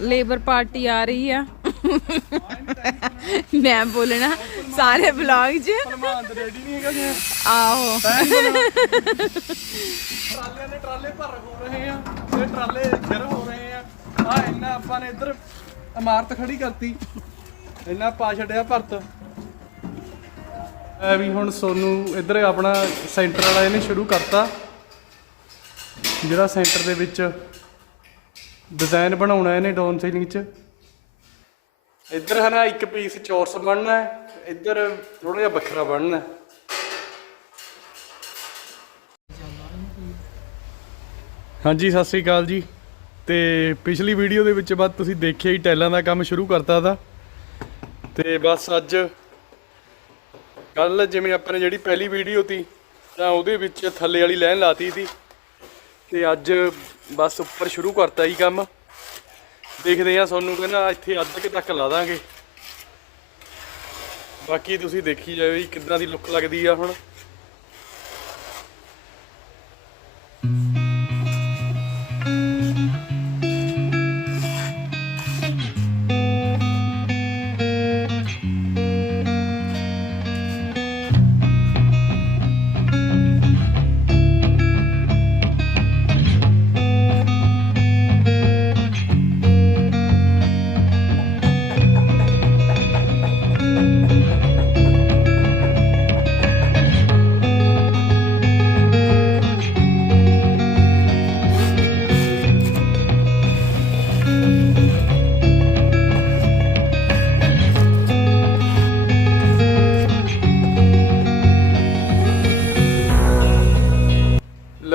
Labour party ਆ ਰਹੀ ਆ। ਮੈਂ ਬੋਲਣਾ ਸਾਰੇ ਵਲੌਗ 'ਚ। ਸਲਮਾਨ ਤੇ ਰੈਡੀ ਨਹੀਂ ਹੈਗਾ ਜੀ। ਆਹੋ। ਟਰਾਲਿਆਂ ਦੇ ਟਰਾਲੇ ਭਰ ਹੋ ਰਹੇ ਆ। ਤੇ ਟਰਾਲੇ ਗਿਰ ਹੋ ਰਹੇ ਆ। ਆ ਇੰਨਾ ਆਪਾਂ ਨੇ ਇੱਧਰ ਇਮਾਰਤ ਖੜੀ ਕਰਤੀ। ਇੰਨਾ ਪਾ ਛੱਡਿਆ ਭਰਤ। ਐ ਵੀ ਹੁਣ ਸੋਨੂੰ ਇੱਧਰ ਆਪਣਾ ਸੈਂਟਰ ਵਾਲਾ ਇਹਨੇ ਸ਼ੁਰੂ ਕਰਤਾ। ਜਿਹੜਾ ਸੈਂਟਰ ਦੇ ਵਿੱਚ ਡਿਜ਼ਾਈਨ ਬਣਾਉਣਾ ਇਹਨੇ ਡਾਊਨ ਸੀਲਿੰਗ 'ਚ। ਇੱਧਰ ਹੈ ਨਾ ਇੱਕ ਪੀਸ ਚੌਰਸ ਬਣਨਾ ਹੈ, ਇੱਧਰ ਥੋੜਾ ਜਿਹਾ ਵੱਖਰਾ ਬਣਨਾ ਹੈ। ਹਾਂਜੀ, ਸਤਿ ਸ੍ਰੀ ਅਕਾਲ ਜੀ। ਤੇ ਪਿਛਲੀ ਵੀਡੀਓ ਦੇ ਵਿੱਚ ਬਾਅਦ ਤੁਸੀਂ ਦੇਖਿਆ ਹੀ ਟੈਲਾਂ ਦਾ ਕੰਮ ਸ਼ੁਰੂ ਕਰਤਾ ਤਾ। ਤੇ ਬਸ ਅੱਜ ਕੱਲ ਜਿਵੇਂ ਆਪਾਂ ਨੇ ਜਿਹੜੀ ਪਹਿਲੀ ਵੀਡੀਓ ਤੀ, ਤਾਂ ਉਹਦੇ ਵਿੱਚ ਥੱਲੇ ਵਾਲੀ ਲਾਈਨ ਲਾਤੀ ਸੀ ਤੇ ਅੱਜ ਬਸ ਉੱਪਰ ਸ਼ੁਰੂ ਕਰਤਾ ਜੀ ਕੰਮ। ਦੇਖਦੇ ਆ ਤੁਹਾਨੂੰ ਕਹਿੰਦਾ ਇੱਥੇ ਅੱਧ ਕੁ ਤੱਕ ਲਾ ਦਾਂਗੇ। ਬਾਕੀ ਤੁਸੀਂ ਦੇਖੀ ਜਾਓ ਜੀ ਕਿੱਦਾਂ ਦੀ ਲੁੱਕ ਲੱਗਦੀ ਆ ਹੁਣ।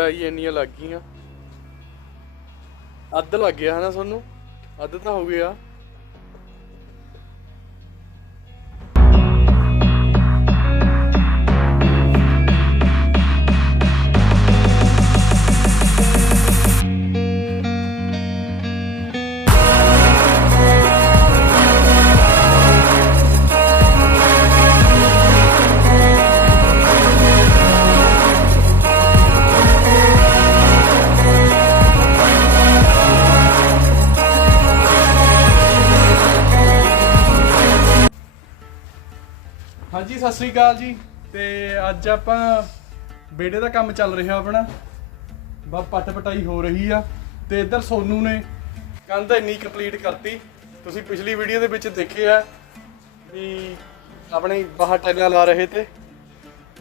ਲਾਈ ਇੰਨੀਆਂ ਲੱਗ ਗਈਆਂ। ਅੱਧ ਲੱਗ ਗਿਆ ਹਨਾ ਤੁਹਾਨੂੰ ਅੱਧ ਤਾਂ ਹੋ ਗਿਆ। ਹਾਂਜੀ, ਸਤਿ ਸ੍ਰੀ ਅਕਾਲ ਜੀ। ਤੇ ਅੱਜ ਆਪਾਂ ਬੇੜੇ ਦਾ ਕੰਮ ਚੱਲ ਰਿਹਾ ਆਪਣਾ। ਬਾ ਪੱਟ ਪਟਾਈ ਹੋ ਰਹੀ ਆ ਤੇ ਇੱਧਰ ਸੋਨੂ ਨੇ ਕੰਧ ਇੰਨੀ ਕੰਪਲੀਟ ਕਰਤੀ। ਤੁਸੀਂ ਪਿਛਲੀ ਵੀਡੀਓ ਦੇ ਵਿੱਚ ਦੇਖਿਆ ਵੀ ਆਪਣੇ ਬਾਹਰ ਟੈਲਾਂ ਲਾ ਰਹੇ ਤੇ।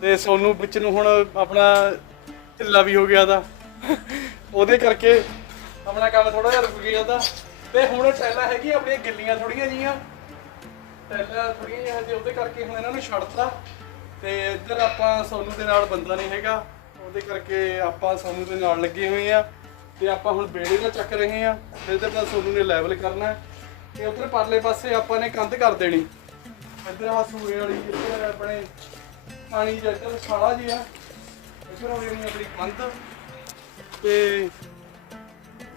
ਤੇ ਸੋਨੂ ਵਿੱਚ ਨੂੰ ਹੁਣ ਆਪਣਾ ਢਿੱਲਾ ਵੀ ਹੋ ਗਿਆ ਦਾ। ਉਹਦੇ ਕਰਕੇ ਆਪਣਾ ਕੰਮ ਥੋੜਾ ਜਿਹਾ ਰੁਕ ਗਿਆ ਦਾ। ਤੇ ਹੁਣ ਟੈਲਾਂ ਹੈਗੀ ਆਪਣੀਆਂ ਗਿੱਲੀਆਂ ਥੋੜੀਆਂ ਜੀਆਂ ਟੈਲਾਂ ਥੋੜੀਆਂ ਜਿਹੀਆਂ ਹਜੇ ਉਹਦੇ ਕਰਕੇ ਹੁਣ ਇਹਨਾਂ ਨੂੰ ਛੱਡਤਾ ਤੇ ਇੱਧਰ ਆਪਾਂ ਸੋਨੂ ਦੇ ਨਾਲ ਬੰਦਾ ਨਹੀਂ ਹੈਗਾ, ਉਹਦੇ ਕਰਕੇ ਆਪਾਂ ਸੋਨੂ ਦੇ ਨਾਲ ਲੱਗੇ ਹੋਏ ਆ ਤੇ ਆਪਾਂ ਹੁਣ ਬੇੜੇ ਦਾ ਚੱਕ ਰਹੇ ਆ ਤੇ ਇੱਧਰ ਤਾਂ ਸੋਨੂ ਨੇ ਲੈਵਲ ਕਰਨਾ ਹੈ। ਤੇ ਉੱਧਰ ਪਰਲੇ ਪਾਸੇ ਆਪਾਂ ਨੇ ਕੰਧ ਕਰ ਦੇਣੀ। ਇੱਧਰ ਆ ਸੂਏ ਵਾਲੀ, ਇੱਧਰ ਆਪਣੇ ਪਾਣੀ ਜਿਹਾ ਇੱਧਰ ਛਾਲਾ ਜਿਹਾ, ਇੱਧਰ ਹੋ ਜਾਣੀ ਆਪਣੀ ਕੰਧ। ਤੇ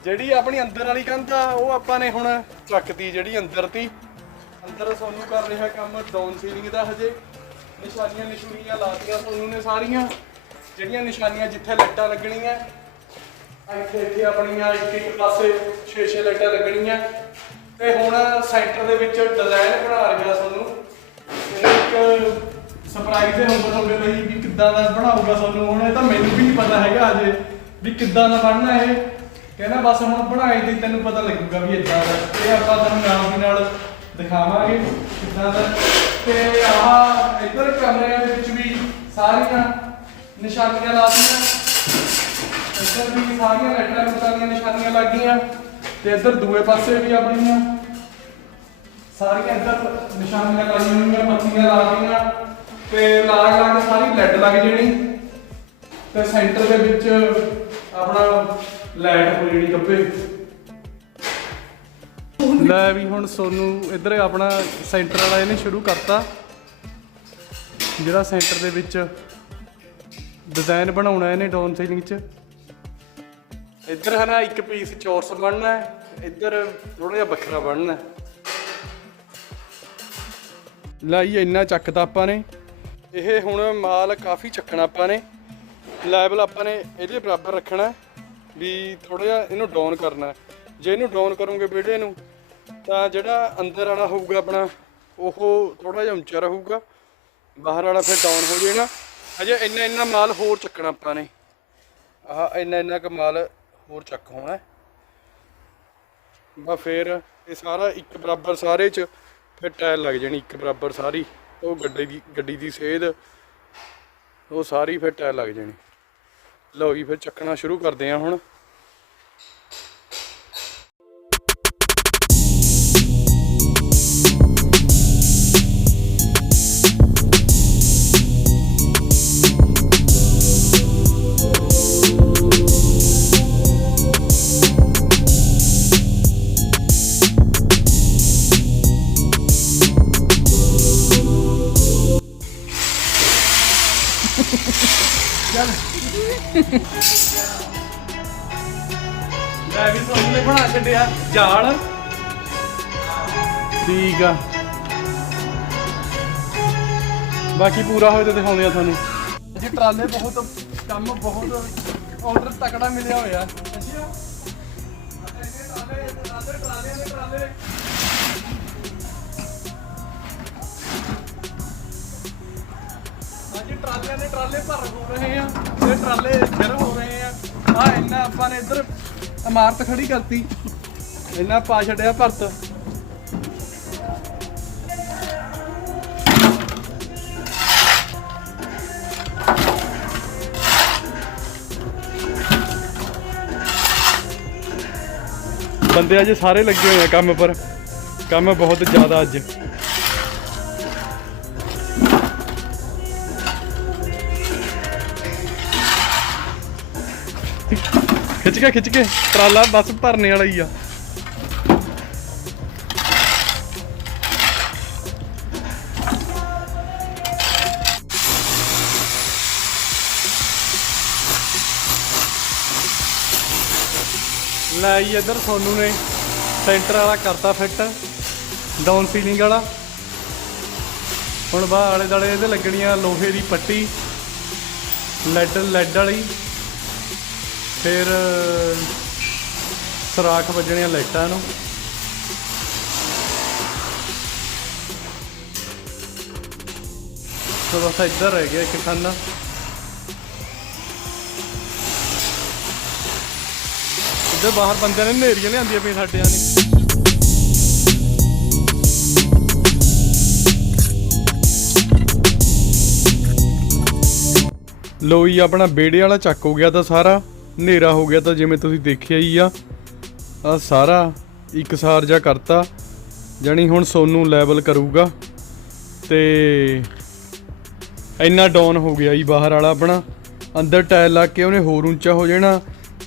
ਜਿਹੜੀ ਆਪਣੀ ਅੰਦਰ ਵਾਲੀ ਕੰਧ ਆ, ਉਹ ਆਪਾਂ ਨੇ ਹੁਣ ਚੱਕਤੀ ਜਿਹੜੀ ਅੰਦਰ ਤੀ ਅੰਦਰ ਸੋਨੂੰ ਕਰ ਰਿਹਾ ਕੰਮ ਡਾਊਨ ਸੀਲਿੰਗ ਦਾ ਹਜੇ। ਨਿਸ਼ਾਨੀਆਂ ਨਿਸ਼ੂਨੀਆਂ ਲਾਤੀਆਂ ਸੋਨੂੰ ਨੇ ਸਾਰੀਆਂ। ਜਿਹੜੀਆਂ ਨਿਸ਼ਾਨੀਆਂ ਜਿੱਥੇ ਲਾਈਟਾਂ ਲੱਗਣੀਆਂ ਇੱਥੇ ਇੱਥੇ ਆਪਣੀਆਂ ਇੱਕ ਇੱਕ ਪਾਸੇ 6-6 ਲਾਈਟਾਂ ਲੱਗਣੀਆਂ। ਤੇ ਹੁਣ ਸੈਂਟਰ ਦੇ ਵਿੱਚ ਡਿਜ਼ਾਈਨ ਬਣਾ ਰਿਹਾ ਸੋਨੂੰ। ਇੱਕ ਸਰਪ੍ਰਾਈਜ਼ ਹੈ ਹੁਣ ਤੁਹਾਡੇ ਲਈ ਵੀ ਕਿੱਦਾਂ ਦਾ ਬਣਾਊਗਾ ਤੁਹਾਨੂੰ ਹੁਣ ਇਹ ਤਾਂ ਮੈਨੂੰ ਵੀ ਨਹੀਂ ਪਤਾ ਹੈਗਾ ਅਜੇ ਵੀ ਕਿੱਦਾਂ ਦਾ ਬਣਨਾ ਇਹ। ਕਹਿੰਦਾ ਬਸ ਹੁਣ ਬਣਾਏ ਤੇ ਤੈਨੂੰ ਪਤਾ ਲੱਗੂਗਾ ਵੀ ਇਦਾਂ ਦਾ। ਇਹ ਆਪਾਂ ਤੁਹਾਨੂੰ ਨਾਲ ਦੀ ਨਾਲ ਦਿਖਾਵਾਂਗੇ ਕਿੱਦਾਂ ਦਾ। ਤੇ ਆਹ ਇੱਧਰ ਕਮਰਿਆਂ ਦੇ ਵਿੱਚ ਵੀ ਸਾਰੀਆਂ ਨਿਸ਼ਾਨੀਆਂ ਲਾਤੀਆਂ ਇੱਧਰ ਵੀ ਸਾਰੀਆਂ ਲਾਈਟਾਂ ਲੁੱਟਾਂ ਦੀਆਂ ਨਿਸ਼ਾਨੀਆਂ ਲੱਗ ਤੇ ਇੱਧਰ ਦੂਏ ਪਾਸੇ ਵੀ ਆਪਣੀਆਂ ਸਾਰੀਆਂ ਇੱਧਰ ਨਿਸ਼ਾਨੀਆਂ ਲਾਈਆਂ ਹੋਈਆਂ, ਪੱਤੀਆਂ ਲਾ ਦਿੱਤੀਆਂ। ਤੇ ਲਾਗ ਲਾਗ ਸਾਰੀ ਲੈਡ ਲੱਗ ਜਣੀ। ਤੇ ਸੈਂਟਰ ਦੇ ਵਿੱਚ ਆਪਣਾ ਲਾਈਟ ਹੋ ਜਣੀ ਕੱਪੇ। ਲੈ ਵੀ ਹੁਣ ਸੋਨੂੰ ਇੱਧਰ ਆਪਣਾ ਸੈਂਟਰ ਵਾਲਾ ਇਹਨੇ ਸ਼ੁਰੂ ਕਰਤਾ। ਜਿਹੜਾ ਸੈਂਟਰ ਦੇ ਵਿੱਚ ਡਿਜ਼ਾਈਨ ਬਣਾਉਣਾ ਇਹਨੇ ਡਾਊਨ ਸੀਲਿੰਗ 'ਚ। ਇੱਧਰ ਹੈ ਨਾ ਇੱਕ ਪੀਸ ਚੌਰਸ ਬਣਨਾ ਹੈ, ਇੱਧਰ ਥੋੜਾ ਜਿਹਾ ਵੱਖਰਾ ਬਣਨਾ ਹੈ। ਲਾਈ ਇੰਨਾ ਚੱਕਤਾ ਆਪਾਂ ਨੇ। ਇਹ ਹੁਣ ਮਾਲ ਕਾਫੀ ਚੱਕਣਾ ਆਪਾਂ ਨੇ। ਲੈਵਲ ਆਪਾਂ ਨੇ ਇਹਦੇ ਬਰਾਬਰ ਰੱਖਣਾ ਵੀ ਥੋੜਾ ਜਿਹਾ ਇਹਨੂੰ ਡਾਊਨ ਕਰਨਾ ਜੇ ਇਹਨੂੰ ਡਾਊਨ ਕਰੋਗੇ ਬੇੜੇ ਨੂੰ ਤਾਂ ਜਿਹੜਾ ਅੰਦਰ ਵਾਲਾ ਹੋਊਗਾ ਆਪਣਾ, ਉਹ ਥੋੜਾ ਜਿਹਾ ਉੱਚਾ ਰਹੂਗਾ। ਬਾਹਰ ਵਾਲਾ ਫਿਰ ਡਾਊਨ ਹੋ ਜਾਏਗਾ। ਅਜੇ ਇੰਨਾ ਇੰਨਾ ਮਾਲ ਹੋਰ ਚੱਕਣਾ ਆਪਾਂ ਨੇ। ਆਹ ਇੰਨਾ ਇੰਨਾ ਕੁ ਮਾਲ ਹੋਰ ਚੱਕ ਹੋਣਾ ਹੈ। ਬਸ ਫਿਰ ਇਹ ਸਾਰਾ ਇੱਕ ਬਰਾਬਰ ਸਾਰੇ ਚ ਫਿਰ ਟਾਇਰ ਲੱਗ ਜਾਣੀ ਇੱਕ ਬਰਾਬਰ ਸਾਰੀ। ਉਹ ਗੱਡੀ ਦੀ ਗੱਡੀ ਦੀ ਸੇਧ, ਉਹ ਸਾਰੀ ਫਿਰ ਟਾਇਰ ਲੱਗ ਜਾਣੀ। ਲਓ ਜੀ, ਫਿਰ ਚੱਕਣਾ ਸ਼ੁਰੂ ਕਰਦੇ ਹਾਂ ਹੁਣ। ਮੈਂ ਵੀ ਤੁਹਾਨੂੰ ਨੇ ਬਣਾ ਛੱਡਿਆ, ਜਾਲ। ਠੀਕ ਆ। ਬਾਕੀ ਪੂਰਾ ਹੋਏ ਤਾਂ ਦਿਖਾਉਂਦੇ ਆ ਤੁਹਾਨੂੰ। ਜੀ, ਟਰਾਲੇ ਬਹੁਤ, ਕੰਮ ਬਹੁਤ ਆਰਡਰ ਤਕੜਾ ਮਿਲਿਆ ਹੋਇਆ। ਅੱਛਾ ਟਰਾਲੇ ਟਰਾਲੇ ਟਰਾਲੇ ਟਰਾਲੇ ਹਾਂਜੀ, ਟਰਾਲਿਆਂ ਦੇ ਟਰਾਲੇ ਭਰ ਹੋ ਰਹੇ ਆ, ਤੇ ਟਰਾਲੇ ਫਿਰ ਹੋ ਰਹੇ ਆ। ਆ ਇੰਨਾ ਆਪਾਂ ਨੇ ਇੱਧਰ ਇਮਾਰਤ ਖੜੀ ਕਰਤੀ। ਇੰਨਾ ਪਾ ਛੱਡਿਆ ਭਰਤ। ਬੰਦੇ ਅੱਜ ਸਾਰੇ ਲੱਗੇ ਹੋਏ ਆ ਕੰਮ ਪਰ। ਕੰਮ ਬਹੁਤ ਜ਼ਿਆਦਾ ਅੱਜ। ਖਿੱਚ ਕੇ ਖਿੱਚ ਕੇ। ਟਰਾਲਾ ਬਸ ਭਰਨੇ ਵਾਲਾ ਹੀ ਆ। ਲੈ ਜੀ, ਇੱਧਰ ਸੋਨੂ ਨੇ ਸੈਂਟਰ ਵਾਲਾ ਕਰਤਾ ਫਿੱਟ। ਡਾਊਨ ਸੀਲਿੰਗ ਵਾਲਾ। ਹੁਣ ਬਾਹਰ ਆਲੇ ਦਾਲੇ ਇਹਦੇ ਲੱਗਣੀਆਂ ਲੋਹੇ ਦੀ ਪੱਟੀ। ਲੈਡ ਲੈਡ ਵਾਲੀ। ਫਿਰ, ਸਰਾਖ ਵੱਜਣੀਆਂ ਲਾਈਟਾਂ ਨੂੰ। ਸੋ ਬਸ ਇੱਧਰ ਰਹਿ ਗਿਆ ਇੱਕ ਖਾਨਾ। ਇੱਧਰ ਬਾਹਰ ਬੰਦਿਆਂ ਨੇ ਨੇਰੀਆਂ ਲਿਆਂਦੀਆਂ ਪਈਆਂ ਸਾਡਿਆਂ ਨੇ ਲੋ ਜੀ, ਆਪਣਾ ਬੇੜੇ ਵਾਲਾ ਚੱਕ ਹੋ ਗਿਆ ਤਾਂ ਸਾਰਾ। ਹਨੇਰਾ ਹੋ ਗਿਆ ਤਾਂ ਜਿਵੇਂ ਤੁਸੀਂ ਦੇਖਿਆ ਹੀ ਆ ਆ ਸਾਰਾ ਇੱਕ ਸਾਰ ਜਾ ਕਰਤਾ, ਜਾਣੀ ਹੁਣ ਸੋਨੂੰ ਲੈਵਲ ਕਰੂਗਾ, ਤੇ ਇੰਨਾ ਡਾਊਨ ਹੋ ਗਿਆ ਜੀ ਬਾਹਰ ਵਾਲਾ ਆਪਣਾ, ਅੰਦਰ ਟਾਇਲ ਲੱਗ ਕੇ ਉਹਨੇ ਹੋਰ ਉੱਚਾ ਹੋ ਜਾਣਾ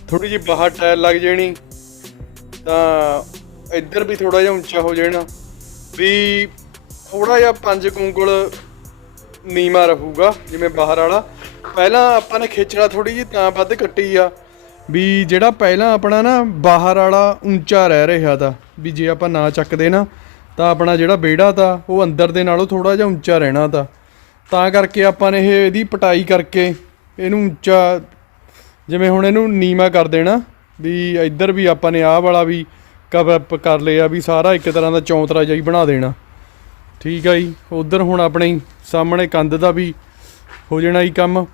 ਥੋੜੀ ਜਿਹੀ ਬਾਹਰ ਟਾਇਲ ਲੱਗ ਜਾਣੀ, ਤਾਂ ਇੱਧਰ ਵੀ ਥੋੜਾ ਜਿਹਾ ਉੱਚਾ ਹੋ ਜਾਣਾ, ਵੀ ਥੋੜਾ ਜਿਹਾ ਪੰਜ ਕੁੰਗਲ ਨੀਮਾ ਰਹੂਗਾ, ਜਿਵੇਂ ਬਾਹਰ ਵਾਲਾ ਪਹਿਲਾਂ ਆਪਾਂ ਨੇ ਖਿੱਚਣਾ ਥੋੜੀ ਜਿਹੀ ਤਾਂ ਵੱਧ ਕੱਟੀ ਆ ਵੀ ਜਿਹੜਾ ਪਹਿਲਾਂ ਆਪਣਾ ਨਾ ਬਾਹਰ ਵਾਲਾ ਉੱਚਾ ਰਹਿ ਰਿਹਾ ਤਾਂ, ਵੀ ਜੇ ਆਪਾਂ ਨਾ ਚੱਕਦੇ ਨਾ, ਤਾਂ ਆਪਣਾ ਜਿਹੜਾ ਵਿਹੜਾ ਤਾਂ, ਉਹ ਅੰਦਰ ਦੇ ਨਾਲੋਂ ਥੋੜਾ ਜਿਹਾ ਉੱਚਾ ਰਹਿਣਾ ਤਾਂ। ਤਾਂ ਕਰਕੇ ਆਪਾਂ ਨੇ ਇਹ ਇਹਦੀ ਪਟਾਈ ਕਰਕੇ ਇਹਨੂੰ ਉੱਚਾ ਜਿਵੇਂ ਹੁਣ ਇਹਨੂੰ ਨੀਮਾ ਕਰ ਦੇਣਾ, ਵੀ ਇੱਧਰ ਵੀ ਆਪਾਂ ਨੇ ਆਹ ਵਾਲਾ ਵੀ ਕਵਰ ਕਰ ਲਿਆ ਵੀ ਸਾਰਾ ਇੱਕ ਤਰ੍ਹਾਂ ਦਾ ਚੌਂਤਰਾ ਜਿਹਾ ਹੀ ਬਣਾ ਦੇਣਾ। ਠੀਕ ਆ ਜੀ, ਉਧਰ ਹੁਣ ਆਪਣੇ ਸਾਹਮਣੇ ਕੰਧ ਦਾ ਵੀ ਹੋ ਜਾਣਾ ਹੀ ਕੰਮ।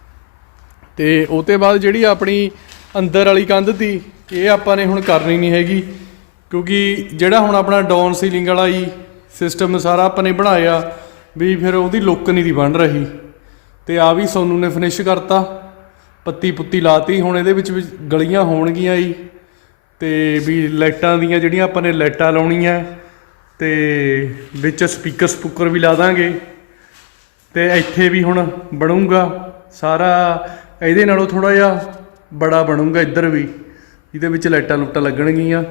ਤੇ ਉਹ ਤੇ ਬਾਅਦ ਜਿਹੜੀ ਆਪਣੀ ਅੰਦਰ ਵਾਲੀ ਕੰਧ ਤੀ, ਇਹ ਆਪਾਂ ਨੇ ਹੁਣ ਕਰਨੀ ਨਹੀਂ ਹੈਗੀ, ਕਿਉਂਕਿ ਜਿਹੜਾ ਹੁਣ ਆਪਣਾ ਡਾਊਨ ਸੀਲਿੰਗ ਵਾਲਾ ਹੀ ਸਿਸਟਮ ਸਾਰਾ ਆਪਾਂ ਨੇ ਬਣਾਇਆ, ਵੀ ਫਿਰ ਉਹਦੀ ਲੁੱਕ ਨਹੀਂ ਦੀ ਬਣ ਰਹੀ। ਤੇ ਆ ਵੀ ਸੋਨੂ ਨੇ ਫਿਨਿਸ਼ ਕਰਤਾ, ਪੱਤੀ ਪੁੱਤੀ ਲਾਤੀ, ਹੁਣ ਇਹਦੇ ਵਿੱਚ ਵੀ ਗਲੀਆਂ ਹੋਣਗੀਆਂ ਜੀ। ਤੇ ਵੀ ਲਾਈਟਾਂ ਦੀਆਂ ਜਿਹੜੀਆਂ ਆਪਾਂ ਨੇ ਲਾਈਟਾਂ ਲਾਉਣੀਆਂ, ਤੇ ਵਿੱਚ ਸਪੀਕਰ ਸਪੂਕਰ ਵੀ ਲਾ ਦਾਂਗੇ। ਤੇ ਇੱਥੇ ਵੀ ਹੁਣ ਬਣੂਗਾ ਸਾਰਾ ਇਹਦੇ ਨਾਲੋਂ ਥੋੜਾ ਜਿਹਾ ਬੜਾ ਬਣੂਗਾ ਇੱਧਰ ਵੀ। ਇਹਦੇ ਵਿੱਚ ਲਾਈਟਾਂ ਲੁੱਟਾਂ ਲੱਗਣਗੀਆਂ।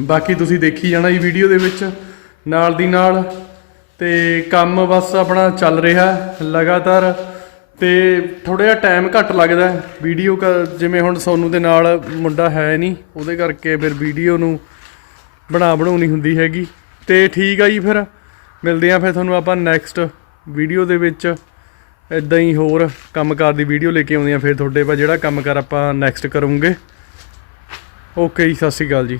ਬਾਕੀ ਤੁਸੀਂ ਦੇਖੀ ਜਾਣਾ ਜੀ ਵੀਡੀਓ ਦੇ ਵਿੱਚ, ਨਾਲ ਦੀ ਨਾਲ। ਤੇ ਕੰਮ ਬਸ ਆਪਣਾ ਚੱਲ ਰਿਹਾ, ਲਗਾਤਾਰ। ਤੇ ਥੋੜਾ ਜਿਹਾ ਟਾਈਮ ਘੱਟ ਲੱਗਦਾ ਵੀਡੀਓ ਜਿਵੇਂ ਹੁਣ ਸੋਨੂ ਦੇ ਨਾਲ ਮੁੰਡਾ ਹੈ ਨਹੀਂ, ਉਹਦੇ ਕਰਕੇ ਫਿਰ ਵੀਡੀਓ ਨੂੰ ਬਣਾ ਬਣਾਉਣੀ ਹੁੰਦੀ ਹੈਗੀ। ਤੇ ਠੀਕ ਆ ਜੀ ਫਿਰ। ਮਿਲਦੇ ਆ ਫਿਰ ਤੁਹਾਨੂੰ ਆਪਾਂ ਨੈਕਸਟ ਵੀਡੀਓ ਦੇ ਵਿੱਚ। ਇਦਾਂ ਹੀ ਹੋਰ ਕੰਮਕਾਰ ਦੀ ਵੀਡੀਓ ਲੈ ਕੇ ਆਉਂਦੇ ਆ ਫਿਰ ਤੁਹਾਡੇ ਪਾ ਜਿਹੜਾ ਕੰਮਕਾਰ ਆਪਾਂ ਨੈਕਸਟ ਕਰੂੰਗੇ। ਓਕੇ ਜੀ, ਸਤਿ ਸ਼੍ਰੀ ਅਕਾਲ ਜੀ।